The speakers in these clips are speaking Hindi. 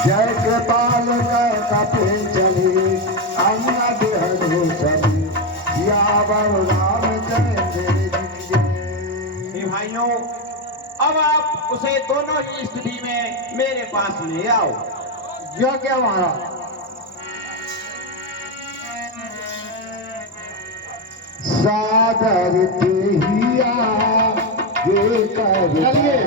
जय कृपाल कपे चले अंगद हरो सभी सियावर रामचंद्र जी के। भाइयों, अब आप उसे दोनों ही स्थिति में मेरे पास ले आओ। यह क्या महाराज? सादर तेहिया ये कर रे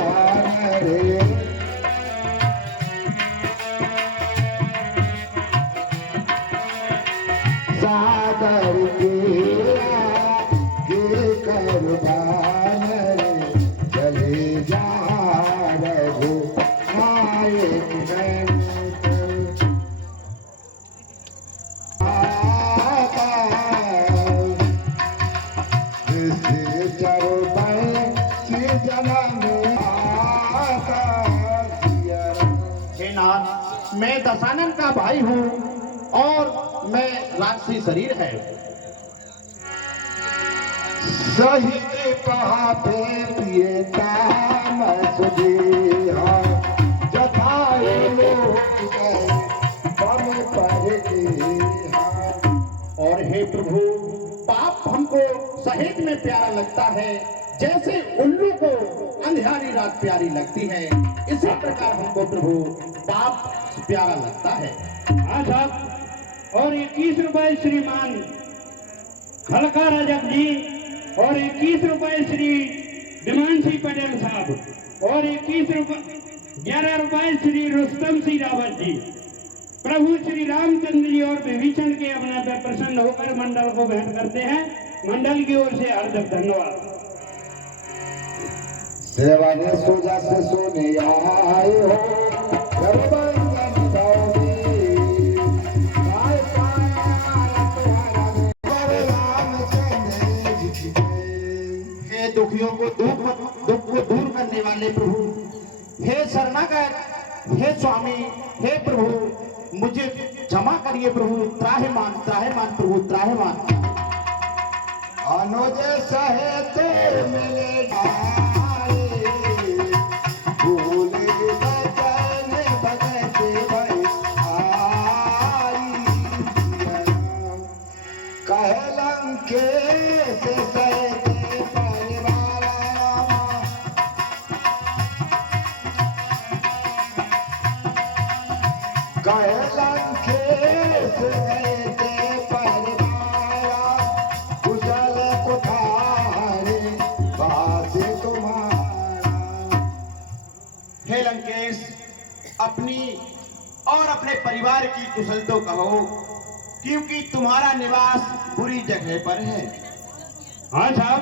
सादर तेहिया ये कर रे चले जा रघु नायक मैं दशानन का भाई हूँ और मैं राक्षसी शरीर है। सही पापे पिएता मसुदेहा जताए लोग बम पर देहा। और हे प्रभु, पाप हमको सहेज में प्यारा लगता है, जैसे उल्लू को अंधियारी रात प्यारी लगती है, इसी प्रकार हमको प्रभु पाप प्यारा लगता है। हाँ साहब, और 21 रुपए श्रीमान खलका रजक जी, और 21 रुपए श्री दिमानसी पटेल साहब, और 11 रुपए श्री रुस्तम सिंह रावत जी। प्रभु श्री रामचंद्र जी और विभीषण के अपने पे प्रसन्न होकर मंडल को भेंट करते हैं। मंडल की ओर से हार्दिक धन्यवाद। सेवाने सोजा से सोने आए हो गर्भबंधन पाओगे पाए रामचंद्र जी की जय। हे दुखियों को दुख को दूर करने वाले प्रभु, हे शरणागत, हे स्वामी, हे प्रभु, मुझे क्षमा करिए प्रभु। त्राहिमाम त्राहिमाम प्रभु त्राहिमाम। अनुज सहेते मिले आए भूले बचन भगते भाई आई कहलं के से सहेते परिवार कहलं के से सहेते परिवार कुशल कुठारे बासे तुम्हारा। हे लंकेश, अपनी और अपने परिवार की कुशल तो कहो, क्योंकि तुम्हारा निवास बुरी जगह पर है। हाँ साहब,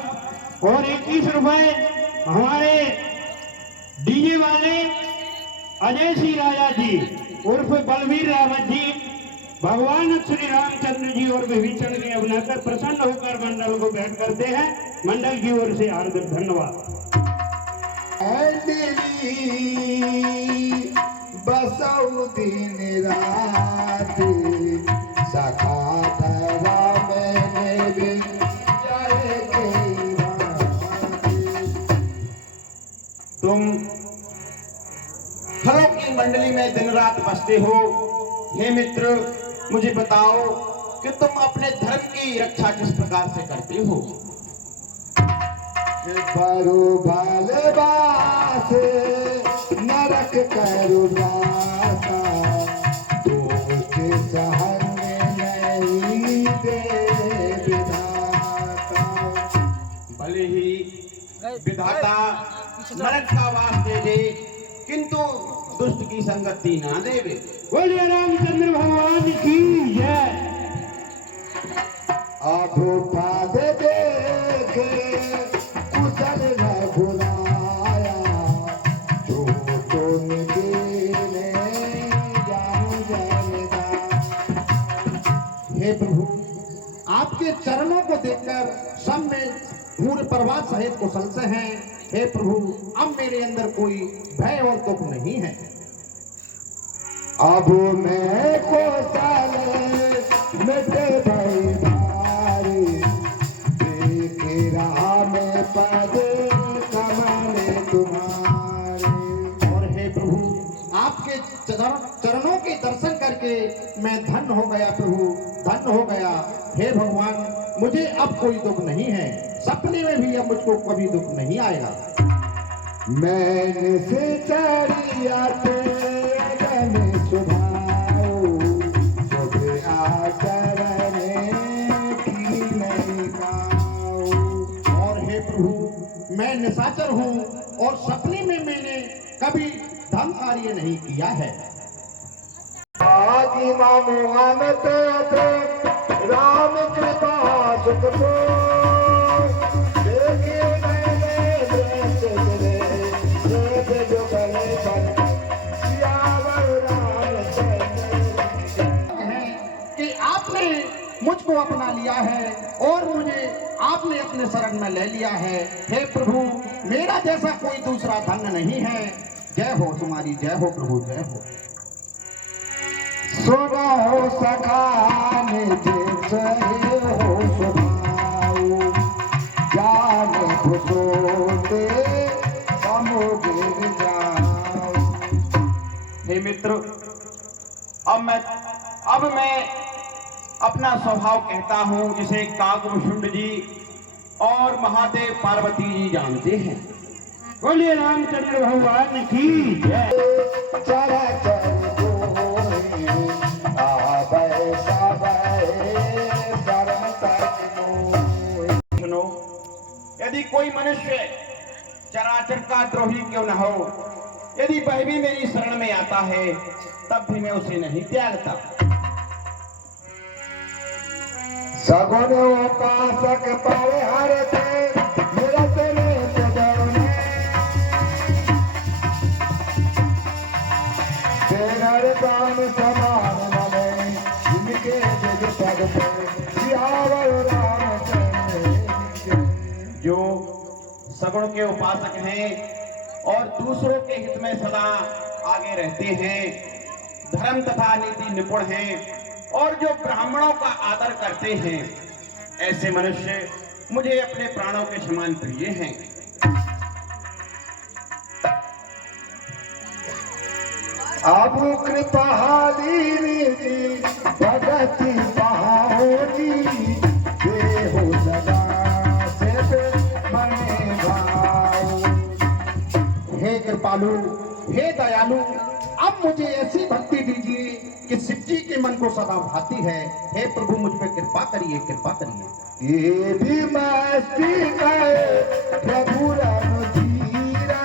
और 21 रुपए हमारे डीजे वाले अजय सिंह राजा जी उर्फ बलवीर रावत जी, भगवान श्री रामचंद्र जी और विभीषण के अवसर पर प्रसन्न होकर मंडल को भेंट करते हैं। मंडल की ओर से हार्दिक धन्यवाद। बसऊ दिन रात सखा धरा मैंने भी जाए गई तुम फलों की मंडली में दिन रात बसते हो। हे मित्र, मुझे बताओ कि तुम अपने धर्म की रक्षा किस प्रकार से करते हो। बरु बाले बासे नरक करू बासा दोष सहन नहीं दे विधाता। भले ही विधाता नरक का वास दे दे, किंतु दुष्ट की संगति ना देवे। बोलिए रामचंद्र भगवान की जय। आभो पाद देखे कुशल रघुराया जो तुम देने जाऊं जयदा। हे प्रभु, आपके चरणों को देखकर सब में पूर्ण प्रभात सहित कुशल से हैं। हे प्रभु, अब मेरे अंदर कोई भय और दुख नहीं है। अब मैं को साले मिटे भाई भारी देखे रहा मैं पद कमाने तुम्हारे। और हे प्रभु, आपके चरणों के दर्शन करके मैं धन्य हो गया प्रभु, धन्य हो गया। हे भगवान, मुझे अब कोई दुख नहीं है, सपने में भी अब मुझको कभी दुख नहीं आएगा। मैंने से चढ़िया तेरे सुभाओ, सुबह आचरण की नहीं गाओ। और हे प्रभु, मैं निशाचर हूँ और सपने में मैंने कभी धर्म कार्य नहीं किया है। आदि मामुआमत राम कृपा सुख को देखे मैंने देश तेरे, देश जो गले पर सियावर रामचंद्र। है कि आपने मुझको अपना लिया है और मुझे आपने अपने शरण में ले लिया है। हे प्रभु, मेरा जैसा कोई दूसरा धन्य नहीं है। जय हो तुम्हारी, जय हो प्रभु, जय हो। सुना हो सखा निजे हो सुभाओ, जान खुशोते समुगिर जाओ। हे मित्र, अब मैं अपना स्वभाव कहता हूं, जिसे कागभूषुंड जी और महादेव पार्वती जी जानते हैं। बोलिए रामचंद्र भगवान की जय। चरा चर गोरी आबै साबै शरण तक मोहि। सुनो, यदि कोई मनुष्य चराचर का द्रोही क्यों न हो, यदि वह भी मेरी शरण में आता है तब भी मैं उसे नहीं त्यागता। सगुन उपासक परिहरते निरतने सजने, तेरर प्राण समान मने जिनके जग पद पे सियावर रामचंद्र। जो सगुण के उपासक हैं और दूसरों के हित में सदा आगे रहते हैं, धर्म तथा नीति निपुण हैं और जो ब्राह्मणों का आदर करते हैं, ऐसे मनुष्य मुझे अपने प्राणों के समान प्रिय हैं। अब कृपाली जी भगति पाओगी, देहो सदा से मने भाओ। हे कृपालु, हे दयालु, अब मुझे ऐसी भक्ति दीजिए कि शिव जी के मन को सदा भाती है। हे प्रभु, मुझ पे कृपा करिए, कृपा करिए। ये भी मस्ती गए प्रभु राम धीरा,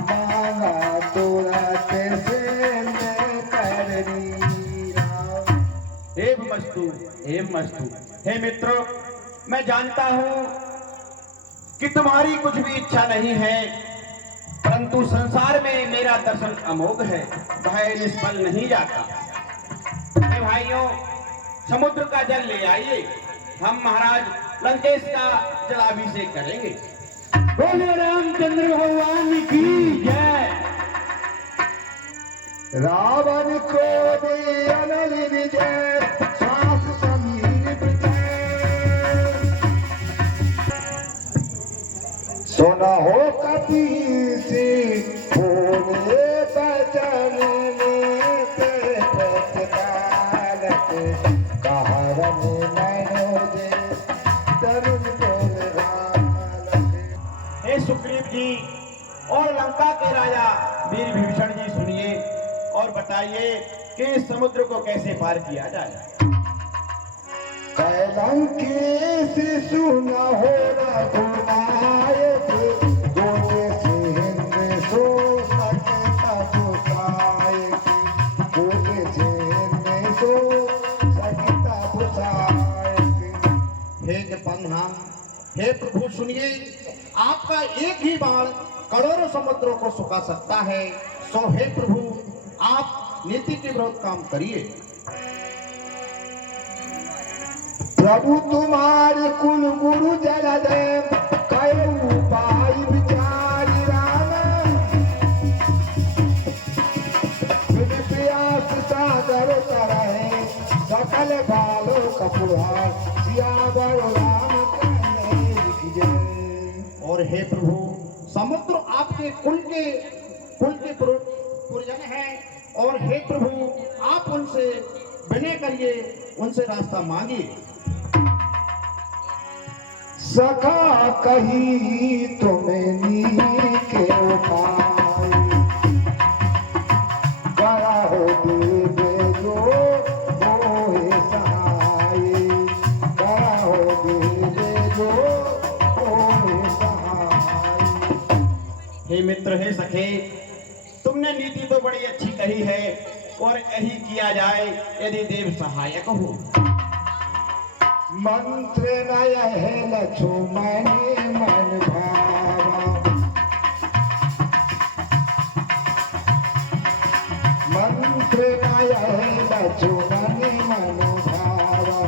मांगा तोरा कैसे मैं करनीरा। हे मस्तु, हे मस्तु। हे मित्रों, मैं जानता हूं कि तुम्हारी कुछ भी इच्छा नहीं है, परंतु संसार में मेरा दर्शन अमोघ है, वह निष्फल नहीं जाता। हे भाइयों, समुद्र का जल ले आइए, हम महाराज लंकेश का जलाभिषेक करेंगे। बोलिए रामचंद्र भगवान की जय। रावण को दे अनल विजय, श्वास समीर विजय। सुना हो कपि से बोले बचन में ते प्रतिपालक, कहरन मनोजे तरुण बोल रामलक। हे सुग्रीव जी और लंका के राजा वीर विभीषण जी, सुनिए और बताइए कि इस समुद्र को कैसे पार किया जाए। कैलंकी सुना हो रघुनायक, जोते सिंह सो सकता बुसायक, जोते सिंह सो सकता बुसायक। हे जपन्नाम, हे प्रभु सुनिए, आपका एक ही बाण करोड़ों समुद्रों को सुखा सकता है। सो हे प्रभु, आप नीति के विरोध काम करिए। प्रभु तुम्हारे कुल गुरु जल दे, कई उपाय विचारी राम। बिन प्यास सागर तरहे, सकल बालो कपुहार, सियावर रामचंद्र की जय। और हे प्रभु, समुद्र आपके कुल के पुरजन है और हे प्रभु आप उनसे विनय करिए, उनसे रास्ता मांगिए। सखा कही तुम्हें के उपाय, बड़ा हो देवे जो मोहे सहाय, बड़ा हो देवे जो मोहे सहाय। हे मित्र, हे सखे, तुमने नीति तो बड़ी अच्छी कही है और यही किया जाए यदि देव सहायक हो। मंत्र नय है लक्ष्मण मन भावा, मंत्र नय है लक्ष्मण मन भावा,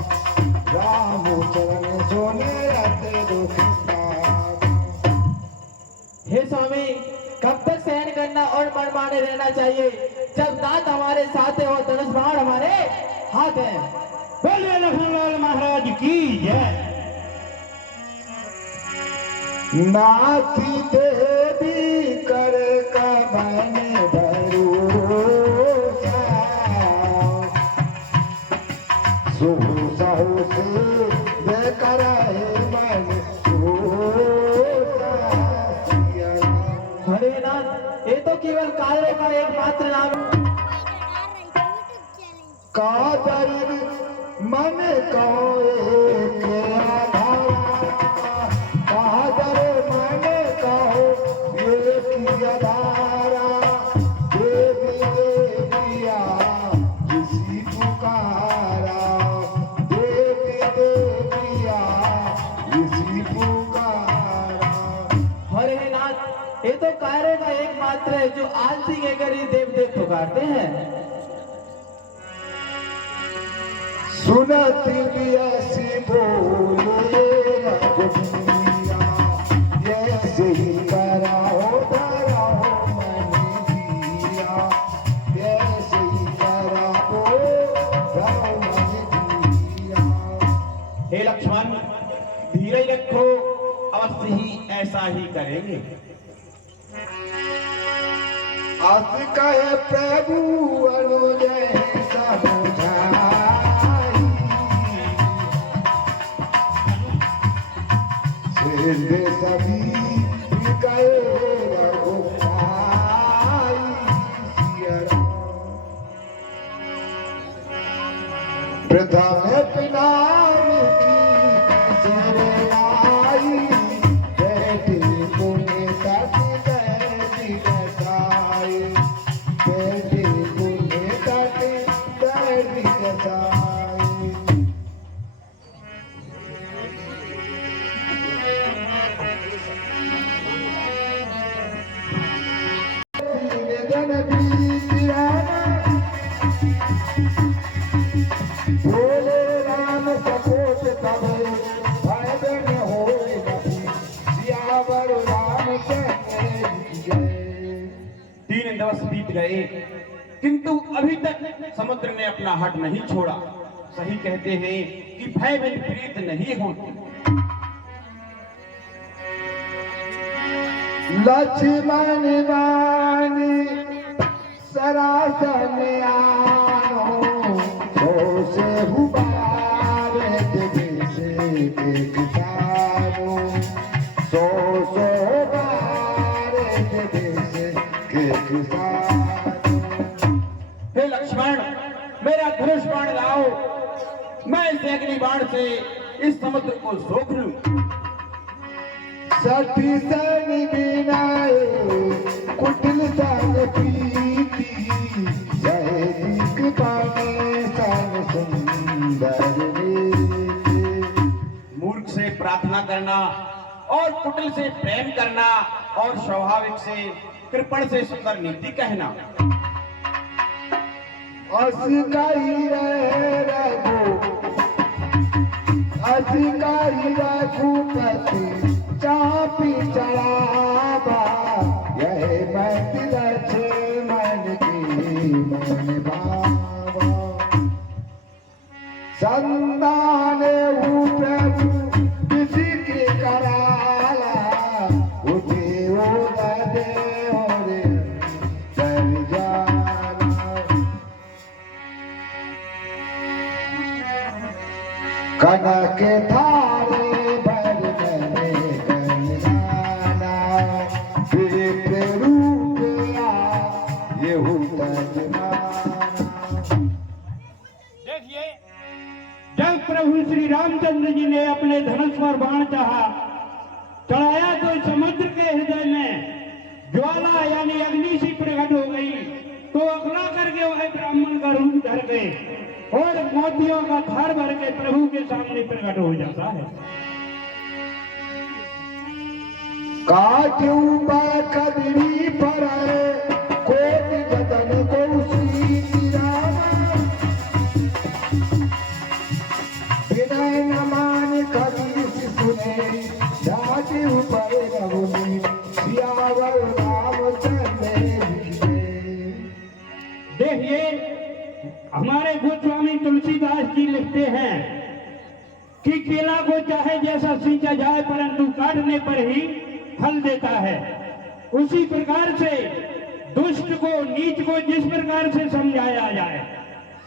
राम चरण सोने रहते दुख पावा। हे स्वामी, कब तक सहन करना और मनमाने रहना चाहिए जब दांत हमारे साथ है और धनुष बाण हमारे हाथ है। बोलिए लखनलाल महाराज की जय। नाथी देवी कर कमन भरोसा, सुहु सहु से बेकर है मन सोसा। हरे नाथ, ये तो केवल कार्य का एकमात्र नाम है। कादर मन को एक आधार, कादर मन को एक आधारा, देवी देविया जिसी पुकारा, देवी देविया जिसी पुकारा। हरे नाथ, ये तो कार्य का एकमात्र है जो आलसी कहकर ही देव देव पुकारते हैं। सुनत ऐसी बोले रघुबीरा, ऐसे ही कराओ धराओ मन दिया, ऐसे ही कराओ धराओ मन दिया। हे लक्ष्मण, धीरज रखो, अवश्य ही ऐसा ही करेंगे। अस कहे प्रभु अनुजय समुझाई, सिर सभी गए रघुपाई, सिया राम। प्रथम पिनाई की सेनाई, बैठी पुण्य तट दैवी दसाई, बैठी पुण्य तट दैवी दसाई। जन बीतियाना, भोले राम सपोत कबे, भय बिन होए नभी, सियावर रामचंद्र की जय। 3 दिवस बीत गए किंतु अभी तक समुद्र ने अपना हट नहीं छोड़ा। सही कहते हैं कि भय में प्रीत नहीं होती। लक्ष्मण बानी सरासन आनो, सो से हुबार से के किसानो, सो बार से के किसानो। हे लक्ष्मण, मेरा धनुष बाण लाओ, मैं इस अग्नि बाण से इस समुद्र को सोख लूं। सती सन बिनाए कुटिल सन प्रीति, सहेलिक पाने सन सुंदर रीति। मूर्ख से प्रार्थना करना और कुटिल से प्रेम करना और स्वाभाविक से कृपण से सुंदर नीति कहना। असिकाई रघु, असिकाई रघुपति, चापी चढ़ावा, यह मत लक्ष्मण की मन भावा। संदान प्रभु किसी के कराला, उठे ओ दे और कर जाला। के थारे भर मैंने कहना बेटे रूपया ये देखिए, जब प्रभु श्री रामचंद्र जी ने अपने धनुष पर बाण चढ़ाया तो समुद्र के हृदय में ज्वाला यानी अग्नि सी प्रकट हो गई। तो अगला करके वह ब्राह्मण का रूप धर गए और मोतियों का थार भर के प्रभु के सामने प्रकट हो जाता है। काटू कदरी पर कोटि बदन को श्री राम विनय न मान कबीर सुने जाति ऊपर रघुनी सियावर रामचंद्र देखिए, हमारे गोस्वामी तुलसीदास जी लिखते हैं कि केला को चाहे जैसा सींचा जाए परंतु काटने पर ही फल देता है। उसी प्रकार से दुष्ट को नीच को जिस प्रकार से समझाया जाए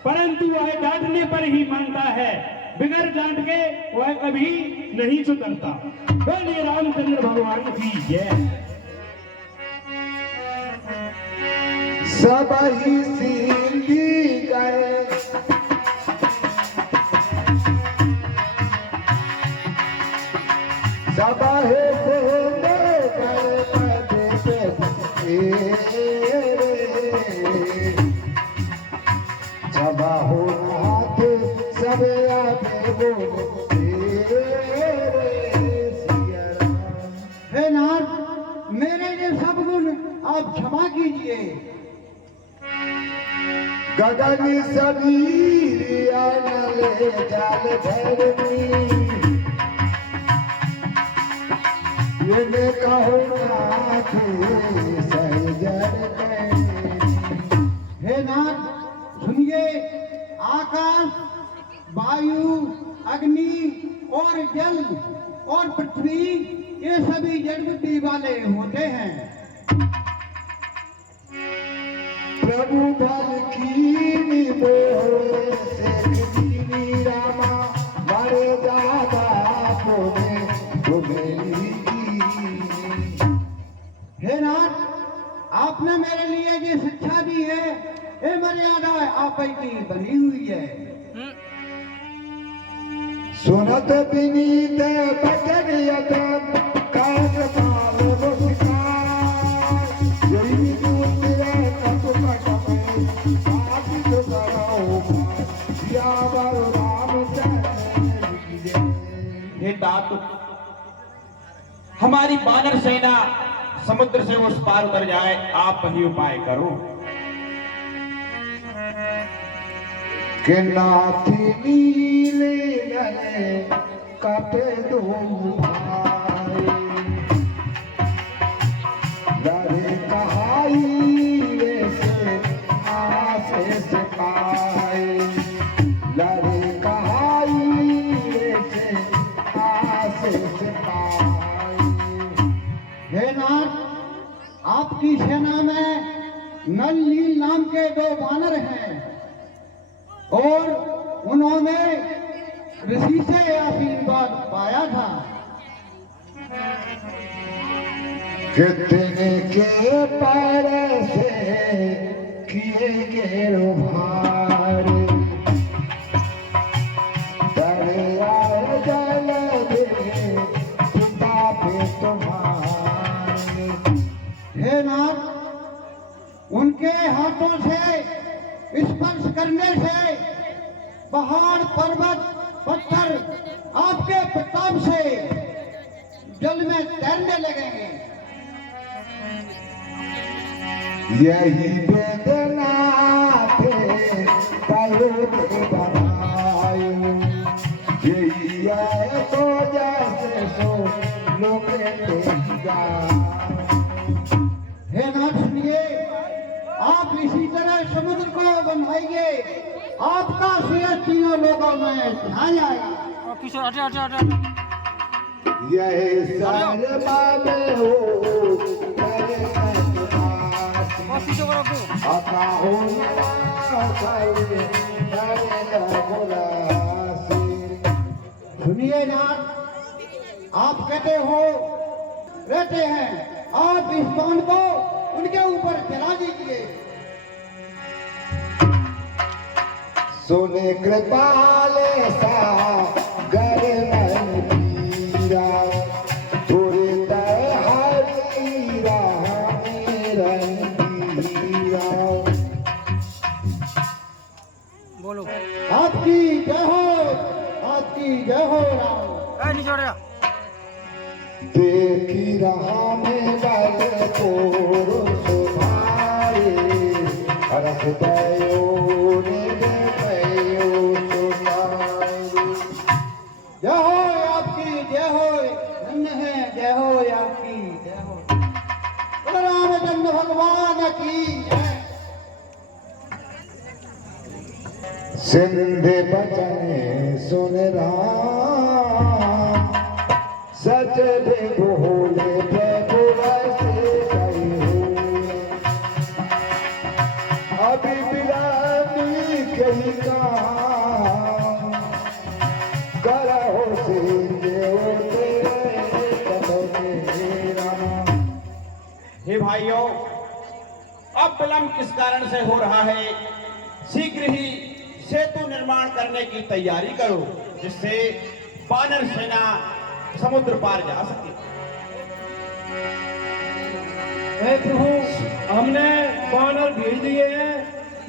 परंतु वह डांटने पर ही मानता है, बिगड़ डांट के वह कभी नहीं सुधरता। बोलिए रामचंद्र भगवान की जय। सब ही सीधी गए सब है सब हो हाथ सब हे नाथ, मेरे ये सब गुण आप क्षमा कीजिए। गगन सबीर ले जाल धरनी ये कहो नाथ सहजर हे नाथ, सुनिए, आकाश, वायु, अग्नि और जल और पृथ्वी ये सभी जड़ बुद्धि वाले होते हैं। प्रभु बल की रामा मारे दादा हे नाथ, आपने मेरे लिए ये शिक्षा दी है, ये मर्यादा आप की बनी हुई है। सुनत विनीत बचन यतन काज काल मुस्कान यही दूसरे कप कटमे आदित करो सियावर रामचंद्र की जय। हे तात, हमारी वानर सेना समुद्र से उस पार उतर जाए, आप ही उपाय करो। के नाथी नीले नले कटे दो भाई लड़े कहाई से आसे से पाए लड़े कहाई से आसे से पाए। हे नाथ, आपकी सेना में नल नील नाम के 2 वानर हैं और उन्होंने ऋषि से आशीर्वाद पाया था। कितने के पैर से किए गेरो भार दरिया जल दे पिता पे तुम्हारे। हे नाथ, उनके हाथों से स्पर्श करने से पहाड़ पर्वत पत्थर आपके प्रताप से जल में तैरने लगेंगे। यही वेदना थे परोधे बनाए यही है तो जैसे सो लोग हे नाथ, सुनिए, आप इसी तरह समुद्र को बनाइए, आपका श्रेय तीनों लोगों में ध्यान आएगा। यह सर्वा में हो आता हो सुनिए नाथ, आप कहते हो रहते हैं, आप इस बाण को उनके ऊपर चला दीजिए। सुने कृपाल सागर मन पीरा, तुरे दय हरि राम रंगीरा। बोलो आपकी जय हो, आपकी जय हो राम। नहीं छोड़ेगा। देखी राम बल को सुभाए, हरस दयो निर्दयो सुनाए। जय हो आपकी जय हो, धन्य है जय हो आपकी जय हो। बोलो रामचंद्र भगवान की जय। सिंधे बचन सुन राम, सच दे बोले प्रभु ऐसे कहो। अभी बिरामी कही काम, करहो सिंधे ओ तेरे कदम मेरा। हे भाइयों, अब विलंब किस कारण से हो रहा है? शीघ्र ही सेतु निर्माण करने की तैयारी करो, जिससे वानर सेना समुद्र पार जा सके। हे प्रभु, हमने वानर भेज दिए हैं,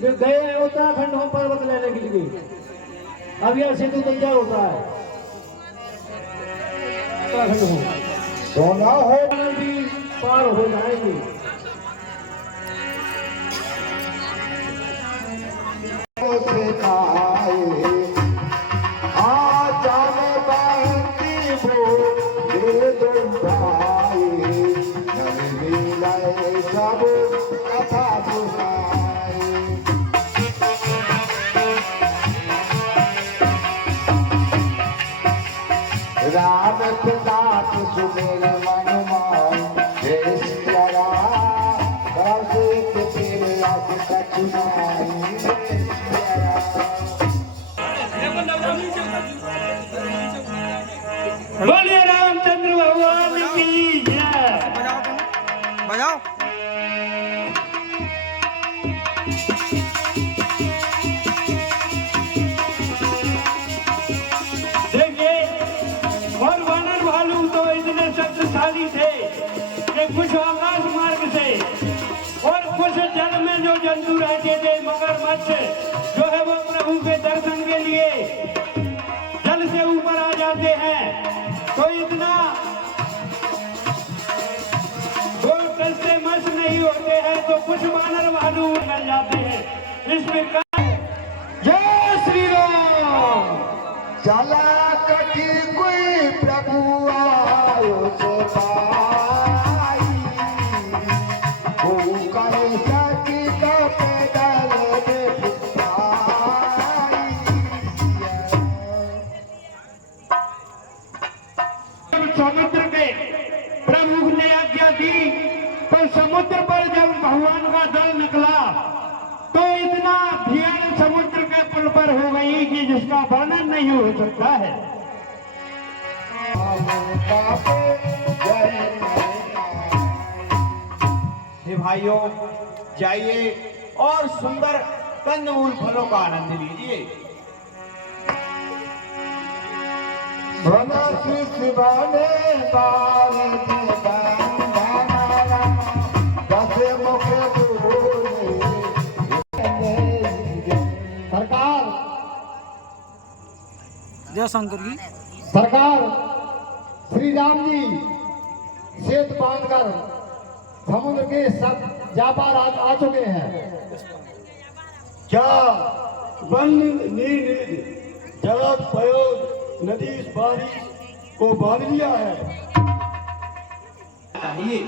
वे गए हैं उत्तराखंड में पर्वत लेने के लिए। अब यह सेतु तैयार होता है उत्तराखंड में, सोना हो वानर भी पार हो जाएंगे। सिखाए, आचार बंदी वो दिल दुखाए, नल मिलाए सब कथा सुनाए। राम नाथ सुमेर मन मान, जय सिया राम, करम से तेरे आगे कछुनाई। बोलिए रामचंद्र भगवान की जय। बजाओ तुम, बजाओ। देखिए, और वानर भालू तो इतने शक्तिशाली थे कि कुछ आकाश मार्ग से और कुछ जल में जो जंतु रहते थे, मगरमच्छ जो है वो प्रभु के दर्शन के लिए जल से ऊपर आ जाते हैं। तो इतना वो कैसे मस्त नहीं होते हैं, तो कुछ वानर भालू निकल जाते हैं। इस प्रकार जय श्री राम। चला कटी कोई प्रभु आयो सो पाई, वो करे सकी तो पैदल दे पुताई। समुद्र के प्रभु ने आज्ञा दी, तो समुद्र पर जब भगवान का दल निकला तो इतना भीड़ समुद्र के पुल पर हो गई कि जिसका वर्णन नहीं हो सकता है। हे भाइयों, जाइए और सुंदर कंदमूल फलों का आनंद लीजिए। बनसी शिवाने बाल के बंधना, दस मुख बोले सरकार, जय शंकर की। सरकार, श्री राम जी सेतु बांधकर समुद्र के सब जापार आ चुके हैं। क्या वन नीर जगत प्रयोग नदी इस बारिश को बांध लिया है? चाहिए